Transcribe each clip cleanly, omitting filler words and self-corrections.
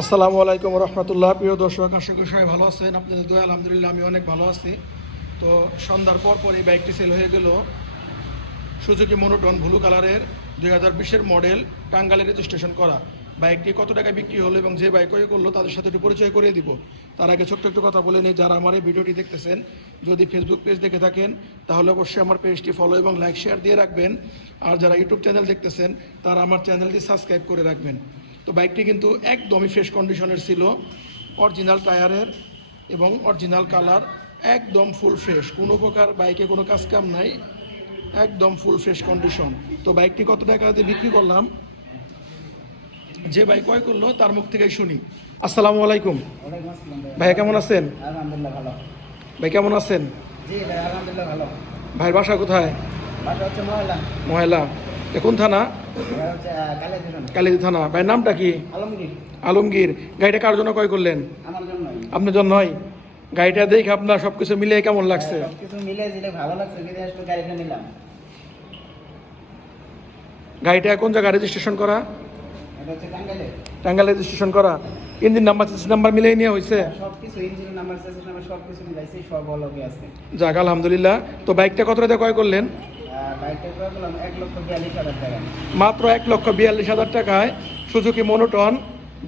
আসসালামু আলাইকুম রহমতুল্লাহ। প্রিয় দর্শক, আশা করি সবাই ভালো আছেন। আপনাদের দোয়া আলহামদুলিল্লাহ আমি অনেক ভালো আছি। তো সন্ধ্যার পর এই বাইকটি সেল হয়ে গেল। সুজুকি মনোটন ব্লু কালারের 2020-এর মডেল, টাঙ্গাইলে রেজিস্ট্রেশন করা। বাইকটি কত টাকায় বিক্রি হলো এবং যে বাইক ক্রয় করলো তাদের সাথে একটু পরিচয় করিয়ে দিব। তার আগে ছোট্ট একটু কথা বলে নিই, যারা আমার এই ভিডিওটি দেখতেছেন, যদি ফেসবুক পেজ দেখে থাকেন তাহলে অবশ্যই আমার পেজটি ফলো এবং লাইক শেয়ার দিয়ে রাখবেন। আর যারা ইউটিউব চ্যানেল দেখতেছেন তারা আমার চ্যানেলটি সাবস্ক্রাইব করে রাখবেন। তো বাইকটি কিন্তু একদমই ফ্রেশ কন্ডিশনের ছিল, অরিজিনাল টায়ারের এবং অরিজিনাল কালার, একদম ফুল ফ্রেশ, কোনো প্রকার বাইকে কোনো কাজ কাম নাই, একদম ফুল ফ্রেশ কন্ডিশন। তো বাইকটি কত টাকা দিয়ে বিক্রি করলাম, যে বাইক ক্রয় করলো তার মুখ থেকেই শুনি। আসসালামু আলাইকুম ভাইয়া, কেমন আছেন? আলহামদুলিল্লাহ ভালো। ভাই কেমন আছেন? জি ভাই, আলহামদুলিল্লাহ ভালো। ভাইয়ের বাসা কোথায়? বাসা হচ্ছে মহল্লা। মহেলা। কোন থানা? এটা হচ্ছে কালিয়াচরণ। কালিদি থানা। ভাইয়ের নামটা কি? আলমগীর। আলমগীর। গাড়িটা কার জন্য ক্রয় করলেন? আমার জন্য। আপনার জন্যই। গাড়িটা দেখে আপনার সবকিছু মিলিয়ে কেমন লাগছে? সবকিছু মিলে দিলে ভালো লাগছে, বিদেশ তো গাড়িটা নিলাম। গাড়িটা কোন জায়গায় রেজিস্ট্রেশন করা? এটা হচ্ছে টাঙ্গাইলে। টাঙ্গাইলে রেজিস্ট্রেশন করা। ইঞ্জিন নাম্বার সিসি নাম্বার মিলিয়ে নিয়ে হয়েছে? সবকিছু ইঞ্জিন নাম্বার সেসেস নাম্বার সবকিছু মিলাইছি, সব অলগে আছে। যাক আলহামদুলিল্লাহ। তো বাইকটা কত টাকা ক্রয় করলেন? বাইকটা ক্রয় করলাম 1,42,000 টাকা। মাত্র 1,42,000 টাকায় সুজুকি মনোটন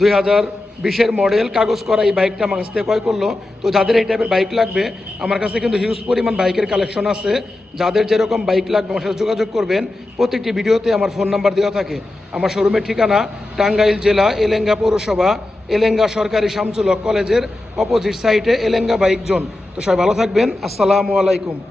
2020-এর মডেল, কাগজ করা এই বাইকটা আমার কাছ থেকে ক্রয় করলো। তো যাদের এই টাইপের বাইক লাগবে, আমার কাছে কিন্তু হিউজ পরিমাণ বাইকের কালেকশন আছে। যাদের যেরকম বাইক লাগবে আমার সাথে যোগাযোগ করবেন। প্রত্যেকটি ভিডিওতে আমার ফোন নাম্বার দেওয়া থাকে। আমার শোরুমের ঠিকানা টাঙ্গাইল জেলা, এলেঙ্গা পৌরসভা, এলেঙ্গা সরকারি শামসুল হক কলেজের অপোজিট সাইডে এলেঙ্গা বাইক জোন। তো সবাই ভালো থাকবেন। আসসালামু আলাইকুম।